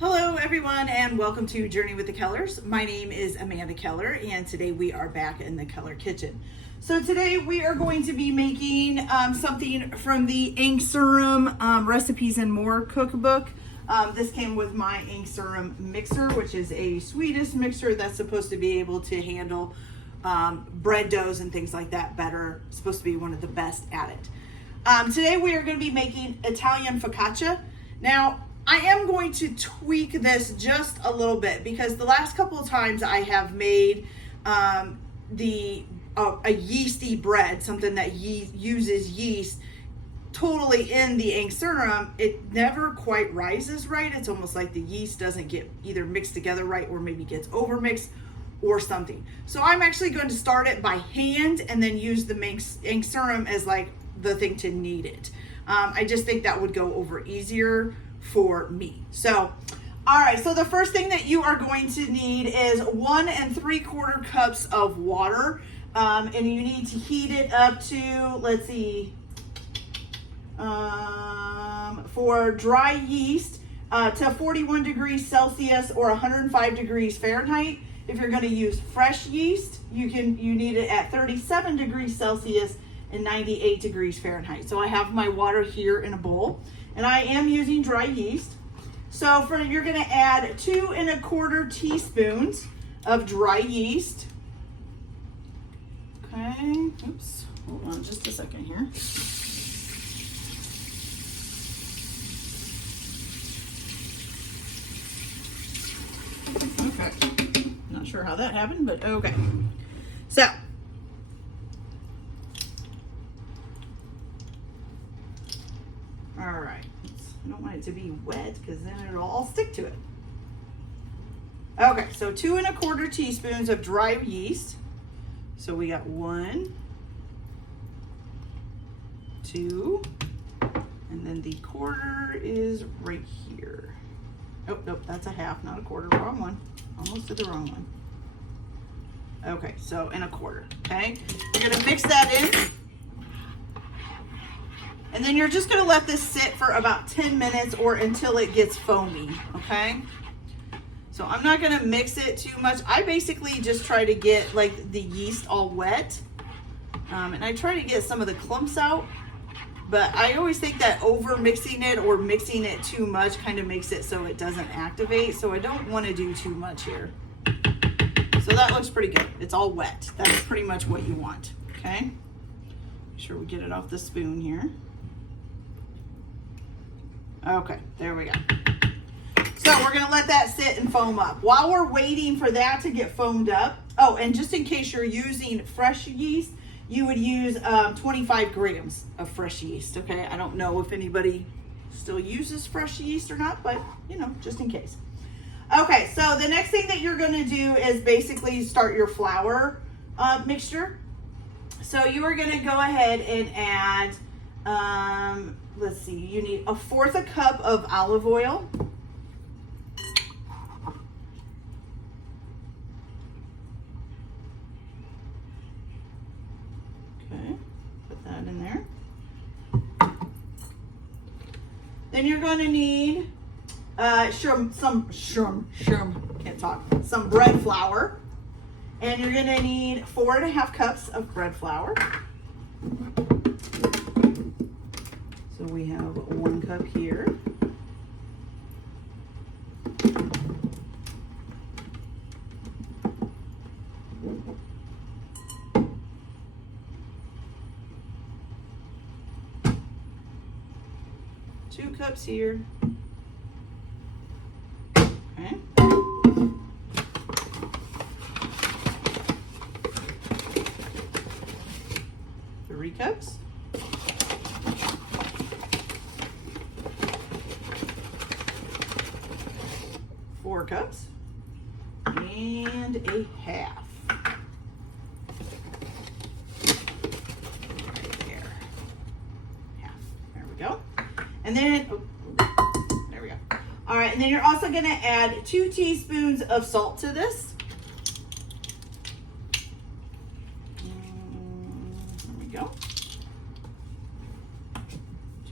Hello everyone and welcome to Journey with the Kellers. My name is Amanda Keller and today we are back in the Keller kitchen. So today we are going to be making something from the Ankarsrum Recipes and More cookbook. This came with my Ankarsrum mixer, which is a Swedish mixer that's supposed to be able to handle bread doughs and things like that better. It's supposed to be one of the best at it. Today we are going to be making Italian focaccia. Now, I am going to tweak this just a little bit because the last couple of times I have made a yeasty bread, something that uses yeast totally in the Ankarsrum, it never quite rises right. It's almost like the yeast doesn't get either mixed together right or maybe gets overmixed or something. So I'm actually going to start it by hand and then use the Ankarsrum as like the thing to knead it. I just think that would go over easier for me. So, all right, so the first thing that you are going to need is 1 3/4 cups of water. And you need to heat it up to, let's see, for dry yeast, to 41 degrees Celsius or 105 degrees Fahrenheit. If you're going to use fresh yeast, you need it at 37 degrees Celsius and 98 degrees Fahrenheit. So I have my water here in a bowl. And I am using dry yeast. So you're gonna add 2 1/4 teaspoons of dry yeast. Okay, oops, hold on just a second here. Okay, not sure how that happened, but okay. So, all right. I don't want it to be wet because then it'll all stick to it. Okay, so 2 1/4 teaspoons of dry yeast. So we got 1, 2, and then the quarter is right here. Oh, nope, that's a half, not a quarter. Wrong one. Almost did the wrong one. Okay, so 1/4. Okay, you're gonna mix that in. And then you're just gonna let this sit for about 10 minutes or until it gets foamy, okay? So I'm not gonna mix it too much. I basically just try to get like the yeast all wet. And I try to get some of the clumps out, but I always think that over mixing it or mixing it too much kind of makes it so it doesn't activate. So I don't wanna do too much here. So that looks pretty good. It's all wet. That's pretty much what you want, okay? Make sure we get it off the spoon here. Okay, there we go. So we're gonna let that sit and foam up. While we're waiting for that to get foamed up, oh, and just in case you're using fresh yeast, you would use 25 grams of fresh yeast, okay? I don't know if anybody still uses fresh yeast or not, but you know, just in case. Okay, so the next thing that you're gonna do is basically start your flour mixture. So you are gonna go ahead and add, let's see, you need 1/4 cup of olive oil. Okay, put that in there. Then you're going to need some bread flour. And you're going to need 4 1/2 cups of bread flour. So we have 1 cup here. Two cups here. Okay. 3 cups. 4 cups and a half. Right there. Half. There we go. And then, oh, there we go. All right, and then you're also gonna add 2 teaspoons of salt to this. There we go.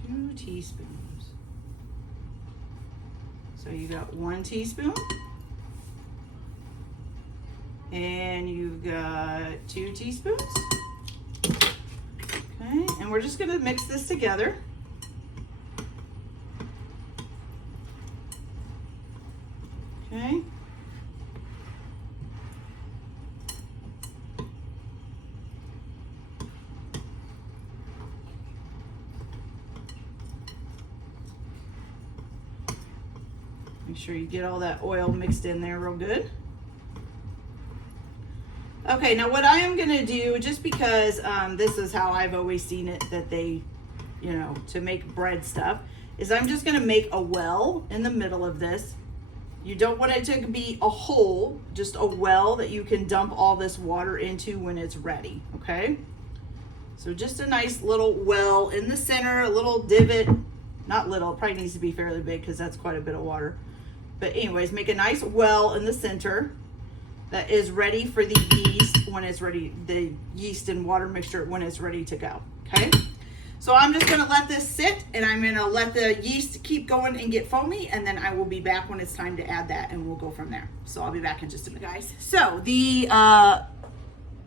2 teaspoons. So you got 1 teaspoon. And you've got 2 teaspoons. Okay, and we're just gonna mix this together. Okay. Make sure you get all that oil mixed in there real good. Okay, now what I am gonna do, just because this is how I've always seen it, that they, you know, to make bread stuff, is I'm just gonna make a well in the middle of this. You don't want it to be a hole, just a well that you can dump all this water into when it's ready, okay? So just a nice little well in the center, a little divot, not little, it probably needs to be fairly big because that's quite a bit of water. But anyways, make a nice well in the center that is ready for the yeast when it's ready, the yeast and water mixture when it's ready to go, okay? So I'm just gonna let this sit, and I'm gonna let the yeast keep going and get foamy, and then I will be back when it's time to add that, and we'll go from there. So I'll be back in just a minute, guys. So the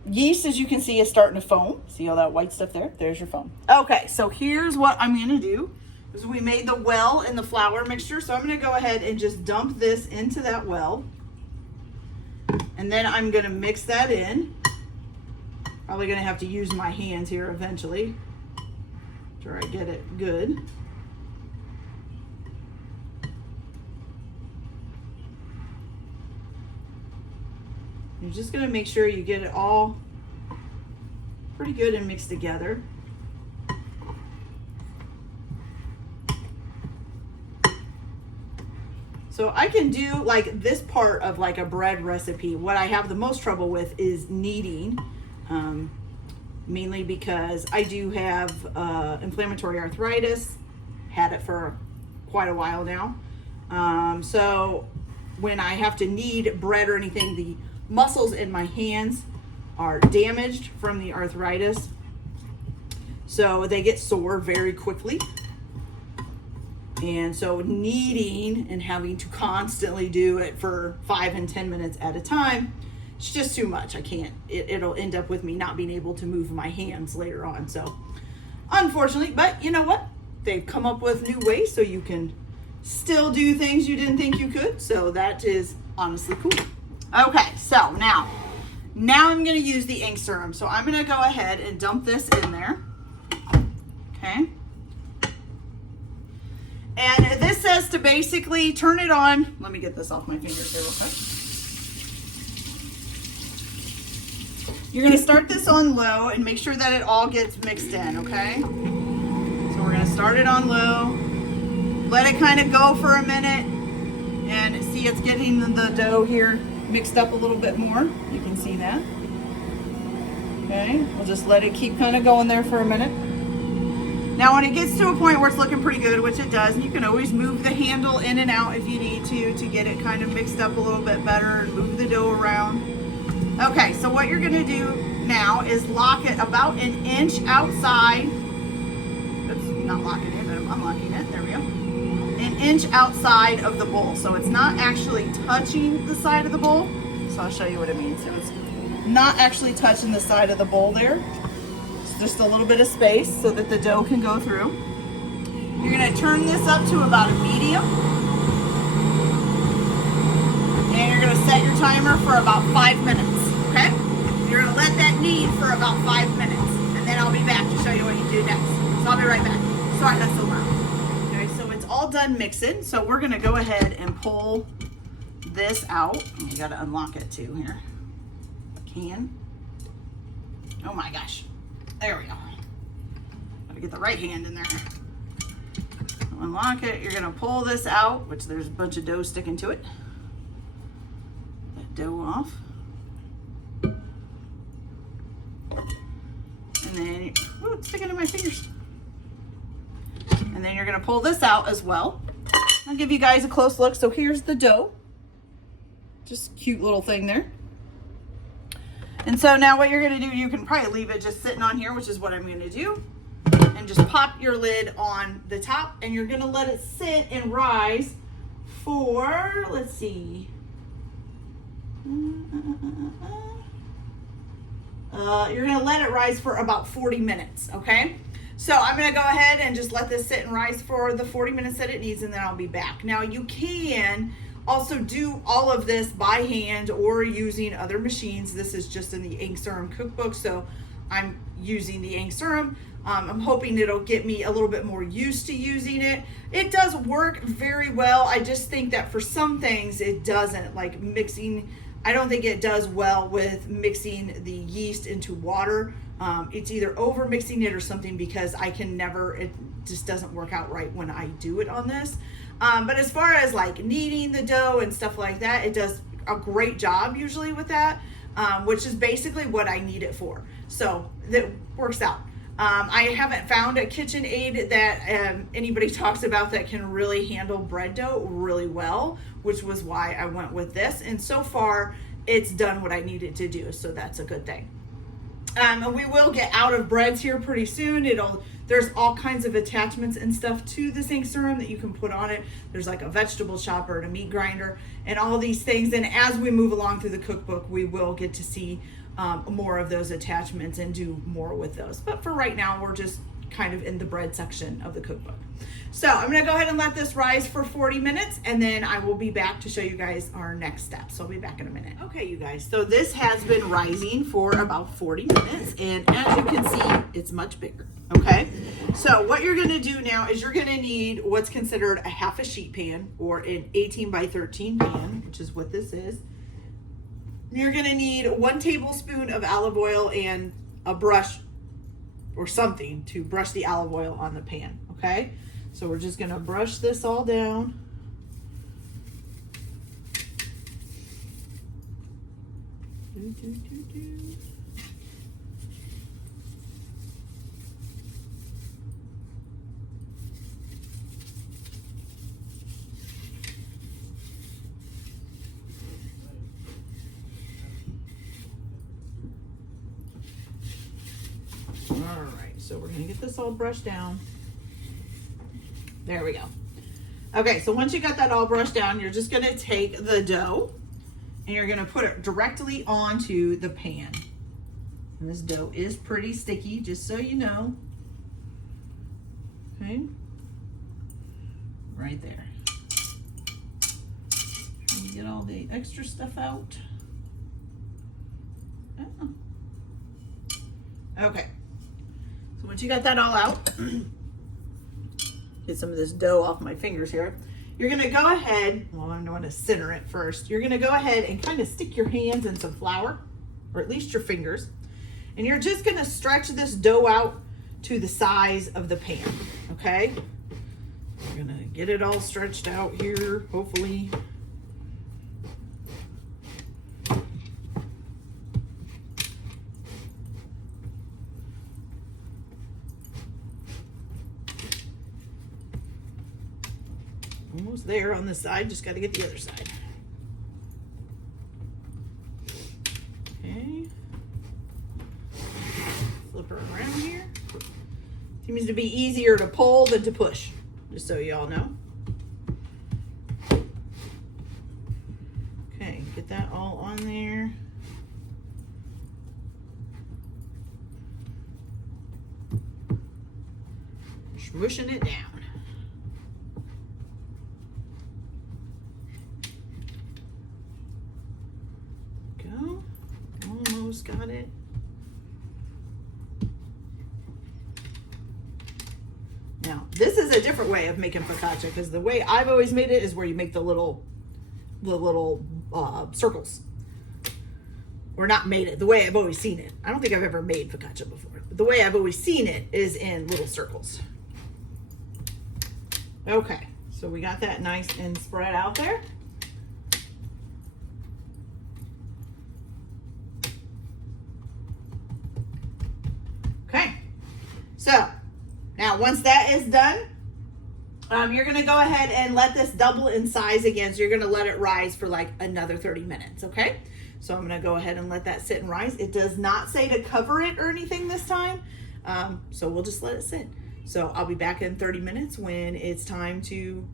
yeast, as you can see, is starting to foam. See all that white stuff there? There's your foam. Okay, so here's what I'm gonna do. Is we made the well in the flour mixture, so I'm gonna go ahead and just dump this into that well. And then I'm gonna mix that in. Probably gonna have to use my hands here eventually. After I get it good. You're just gonna make sure you get it all pretty good and mixed together. So I can do like this part of like a bread recipe. What I have the most trouble with is kneading, mainly because I do have inflammatory arthritis, had it for quite a while now. So when I have to knead bread or anything, the muscles in my hands are damaged from the arthritis. So they get sore very quickly. And so kneading and having to constantly do it for 5 and 10 minutes at a time, it's just too much. I can't, it'll end up with me not being able to move my hands later on. So unfortunately, but you know what? They've come up with new ways so you can still do things you didn't think you could. So that is honestly cool. Okay, so now I'm gonna use the Ankarsrum. So I'm gonna go ahead and dump this in there, okay? And this says to basically turn it on. Let me get this off my fingers here real quick. You're gonna start this on low and make sure that it all gets mixed in, okay? So we're gonna start it on low. Let it kind of go for a minute and see it's getting the dough here mixed up a little bit more. You can see that. Okay, we'll just let it keep kind of going there for a minute. Now when it gets to a point where it's looking pretty good, which it does, and you can always move the handle in and out if you need to get it kind of mixed up a little bit better and move the dough around. Okay, so what you're gonna do now is lock it about 1 inch outside. Oops, not locking it, but I'm unlocking it, there we go. 1 inch outside of the bowl. So it's not actually touching the side of the bowl. So I'll show you what it means. So it's not actually touching the side of the bowl there. Just a little bit of space so that the dough can go through. You're gonna turn this up to about a medium. And you're gonna set your timer for about 5 minutes, okay? You're gonna let that knead for about 5 minutes. And then I'll be back to show you what you do next. So I'll be right back. Sorry, that's so loud. Okay, so it's all done mixing. So we're gonna go ahead and pull this out. You gotta unlock it too here. Can. Oh my gosh. There we go. Gotta get the right hand in there. Unlock it. You're gonna pull this out, which there's a bunch of dough sticking to it. That dough off. And then, ooh, it's sticking to my fingers. And then you're gonna pull this out as well. I'll give you guys a close look. So here's the dough. Just cute little thing there. And so now what you're gonna do, you can probably leave it just sitting on here, which is what I'm gonna do. And just pop your lid on the top and you're gonna let it sit and rise for, let's see. You're gonna let it rise for about 40 minutes, okay? So I'm gonna go ahead and just let this sit and rise for the 40 minutes that it needs, and then I'll be back. Now you can also do all of this by hand or using other machines. This is just in the Ankarsrum cookbook, so I'm using the Ankarsrum. I'm hoping it'll get me a little bit more used to using it. It does work very well. I just think that for some things it doesn't, like mixing. I don't think it does well with mixing the yeast into water. It's either over mixing it or something, because I can never, it just doesn't work out right when I do it on this. But as far as like kneading the dough and stuff like that, it does a great job usually with that, which is basically what I need it for. So that works out. I haven't found a KitchenAid that anybody talks about that can really handle bread dough really well, which was why I went with this. And so far, it's done what I needed to do, so that's a good thing. And we will get out of breads here pretty soon. There's all kinds of attachments and stuff to this Ankarsrum that you can put on it. There's like a vegetable chopper and a meat grinder and all these things. And as we move along through the cookbook, we will get to see more of those attachments and do more with those. But for right now, we're just kind of in the bread section of the cookbook. So I'm gonna go ahead and let this rise for 40 minutes, and then I will be back to show you guys our next step. So I'll be back in a minute. Okay, you guys, so this has been rising for about 40 minutes, and as you can see, it's much bigger, okay? So what you're gonna do now is you're gonna need what's considered a half a sheet pan, or an 18 by 13 pan, which is what this is. You're gonna need 1 tablespoon of olive oil and a brush or something to brush the olive oil on the pan, okay? So we're just gonna brush this all down. All right, so we're gonna get this all brushed down. There we go. Okay, so once you got that all brushed down, you're just gonna take the dough and you're gonna put it directly onto the pan. And this dough is pretty sticky, just so you know. Okay, right there. Trying to get all the extra stuff out. Okay, so once you got that all out, get some of this dough off my fingers here. You're gonna go ahead, well, I'm going to center it first. You're gonna go ahead and kind of stick your hands in some flour, or at least your fingers. And you're just gonna stretch this dough out to the size of the pan, okay? We're gonna get it all stretched out here, hopefully. Almost there on this side, just got to get the other side. Okay. Flip her around here. Seems to be easier to pull than to push, just so you all know. Okay, get that all on there. Smushing it down. Almost got it. Now, this is a different way of making focaccia, because the way I've always made it is where you make the little circles. Or not made it, the way I've always seen it. I don't think I've ever made focaccia before. But the way I've always seen it is in little circles. Okay, so we got that nice and spread out there. Okay, so now once that is done, you're gonna go ahead and let this double in size again. So you're gonna let it rise for like another 30 minutes, okay? So I'm gonna go ahead and let that sit and rise. It does not say to cover it or anything this time, so we'll just let it sit. So I'll be back in 30 minutes when it's time to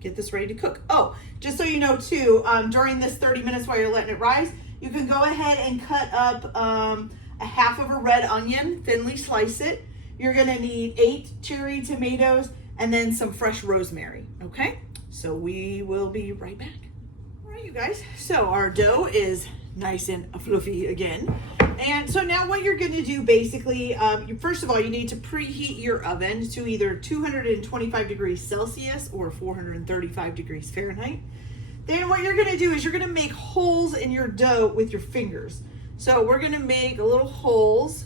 get this ready to cook. Oh, just so you know too, during this 30 minutes while you're letting it rise, you can go ahead and cut up a half of a red onion, thinly slice it. You're gonna need 8 cherry tomatoes and then some fresh rosemary, okay? So we will be right back. All right, you guys, so our dough is nice and fluffy again. And so now what you're gonna do basically, first of all, you need to preheat your oven to either 225 degrees Celsius or 435 degrees Fahrenheit. Then what you're gonna do is you're gonna make holes in your dough with your fingers. So we're gonna make little holes.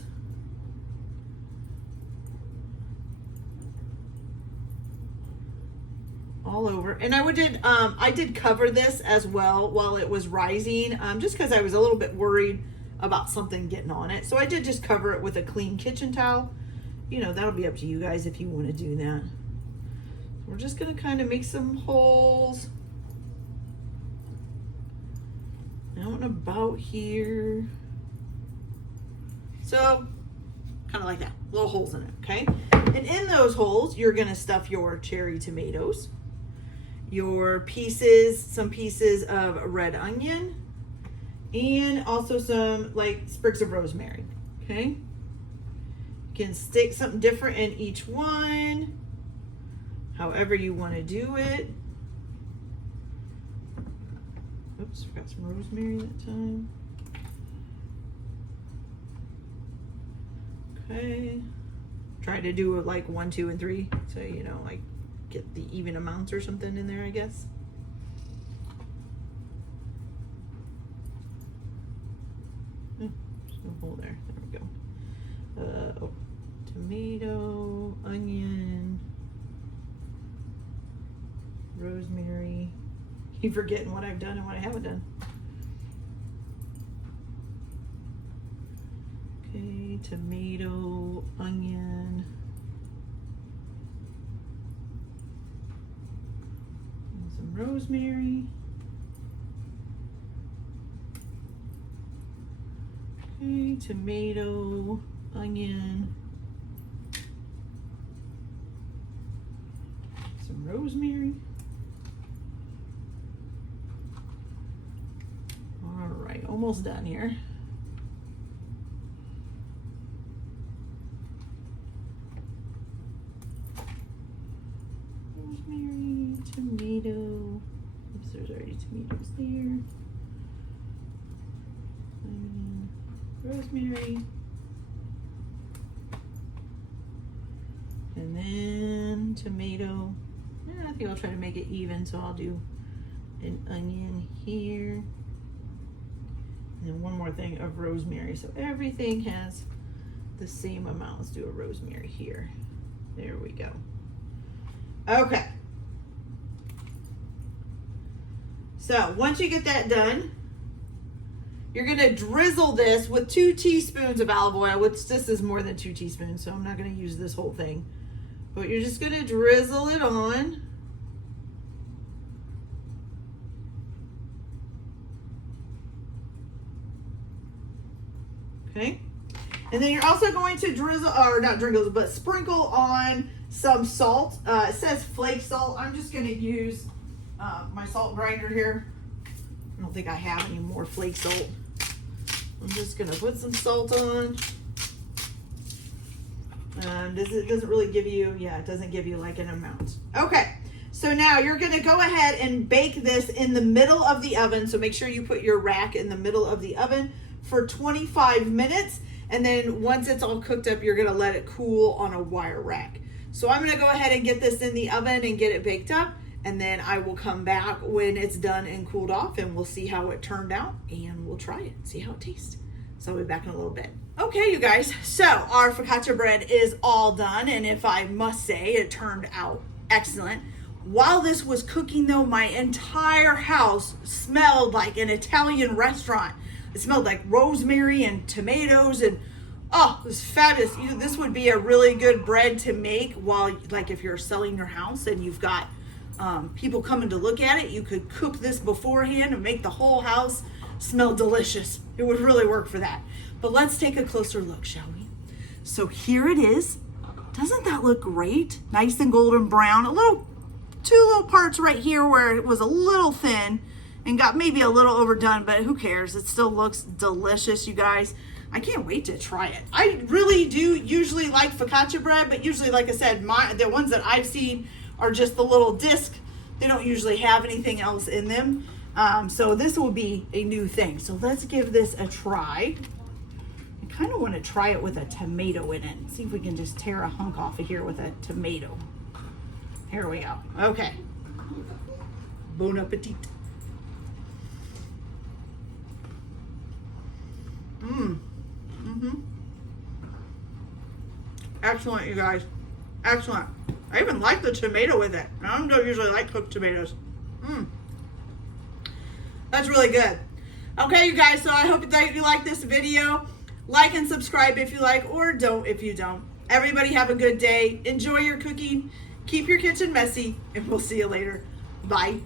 All over. And I did cover this as well while it was rising, just because I was a little bit worried about something getting on it. So I did just cover it with a clean kitchen towel. You know, that'll be up to you guys if you want to do that. We're just going to kind of make some holes out and about here. So kind of like that, little holes in it, okay? And in those holes, you're going to stuff your cherry tomatoes, your some pieces of red onion, and also some like sprigs of rosemary, okay? You can stick something different in each one, however you want to do it. Oops, forgot some rosemary that time. Okay. Try to do it like 1, 2, and 3, so you know, like get the even amounts or something in there, I guess. Oh, there's no hole there. There we go. Tomato, onion, rosemary. Keep forgetting what I've done and what I haven't done. Okay, tomato, onion, and some rosemary. Okay, tomato, onion, some rosemary. All right, almost done here. Rosemary, tomato. Oops, there's already tomatoes there. Onion, rosemary. And then tomato. I think I'll try to make it even, so I'll do an onion here. And then one more thing of rosemary. So everything has the same amount. Let's do a rosemary here. There we go. Okay. So once you get that done, you're gonna drizzle this with 2 teaspoons of olive oil, which this is more than 2 teaspoons, so I'm not gonna use this whole thing. But you're just gonna drizzle it on. Okay. And then you're also going to drizzle, or not drizzle, but sprinkle on some salt. It says flake salt. I'm just going to use my salt grinder here. I don't think I have any more flake salt. I'm just going to put some salt on. It doesn't really give you, yeah, it doesn't give you like an amount. Okay, so now you're going to go ahead and bake this in the middle of the oven. So make sure you put your rack in the middle of the oven for 25 minutes. And then once it's all cooked up, you're gonna let it cool on a wire rack. So I'm gonna go ahead and get this in the oven and get it baked up. And then I will come back when it's done and cooled off, and we'll see how it turned out, and we'll try it, see how it tastes. So I'll be back in a little bit. Okay, you guys, so our focaccia bread is all done. And if I must say, it turned out excellent. While this was cooking though, my entire house smelled like an Italian restaurant. It smelled like rosemary and tomatoes, and oh, it was fabulous. This would be a really good bread to make while, like if you're selling your house and you've got people coming to look at it, you could cook this beforehand and make the whole house smell delicious. It would really work for that. But let's take a closer look, shall we? So here it is. Doesn't that look great? Nice and golden brown, a little two little parts right here where it was a little thin and got maybe a little overdone, but who cares? It still looks delicious, you guys. I can't wait to try it. I really do usually like focaccia bread, but usually, like I said, the ones that I've seen are just the little disc. They don't usually have anything else in them. So this will be a new thing. So let's give this a try. I kind of want to try it with a tomato in it. See if we can just tear a hunk off of here with a tomato. Here we go. Okay. Bon appetit. Excellent, you guys. Excellent. I even like the tomato with it. I don't usually like cooked tomatoes. That's really good. Okay, you guys, so I hope that you like this video. Like and subscribe if you like, or don't if you don't. Everybody have a good day. Enjoy your cooking. Keep your kitchen messy, and we'll see you later. Bye.